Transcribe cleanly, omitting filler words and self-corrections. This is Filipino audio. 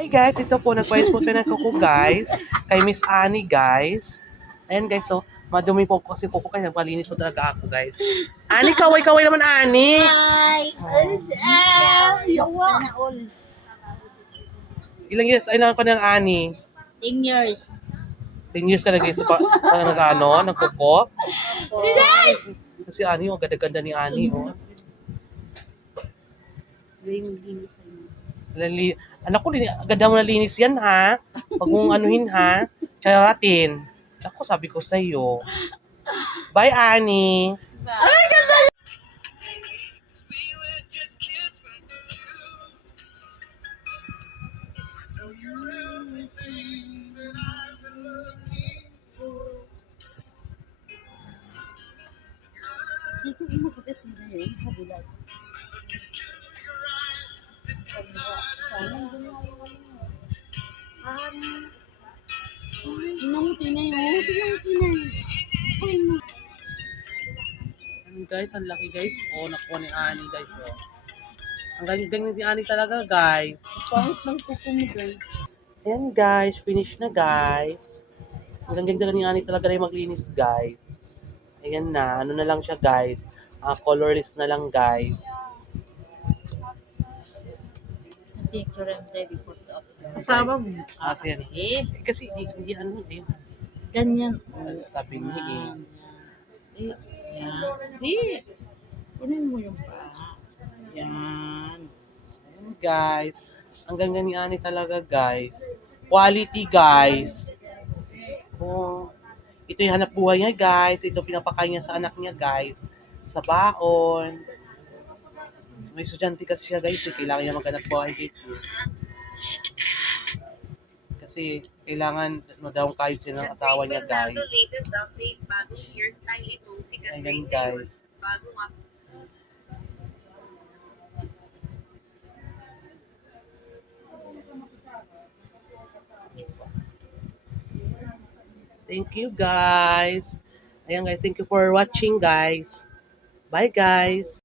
Hi guys, ito po, nagpayos po tayo ng kuko guys. Kay Miss Annie guys. Ayan guys, so madumi po kasi kuko kaya nagpalinis po talaga ako guys. Annie, kaway-kaway naman Annie. Hi! Sana all. Ilang years ay lang ko ng Annie? 10 years. 10 years ka na guys pa nagkuko. Kasi Annie, ang ganda-ganda ni Annie. Oh. Anak ko, ganda mo na linis yan ha. Pag mong anuhin ha, charatin. Ako, sabi ko sa iyo. Bye, Annie. Dito masakit na yun, kabila. Sinamuti na yun. Sinamuti na yun. Ano guys, ang laki guys. Oh, nakuha ni Annie guys. Oh. Ang ganyan ni Annie talaga guys. Pangit ng kuko mo guys. Ayan guys, finish na guys. Ang ganda ni Annie talaga na maglinis guys. Ayan na, ano na lang siya guys. Colorless na lang guys. Picture and play before to after. Kasama mo. Kasi, Sige. kasi hindi ano eh. Ganyan. Tabi niya eh. Yan. Di. Kunin mo yung paa. Yan. Ayan guys. Ang ganda ni Annie talaga guys. Quality guys. Oh. Ito yung hanap buhay niya guys. Ito pinapakain niya sa anak niya guys. Sa baon. May estudyante kasi siya guys. Kailangan niya maghanap buhay guys. Kasi kailangan madawang kahit siya ng asawa niya guys. Latest update, bagong hairstyle ito, sikat Ayan rin guys. bagong Thank you guys. Ayan guys, thank you for watching guys. Bye guys.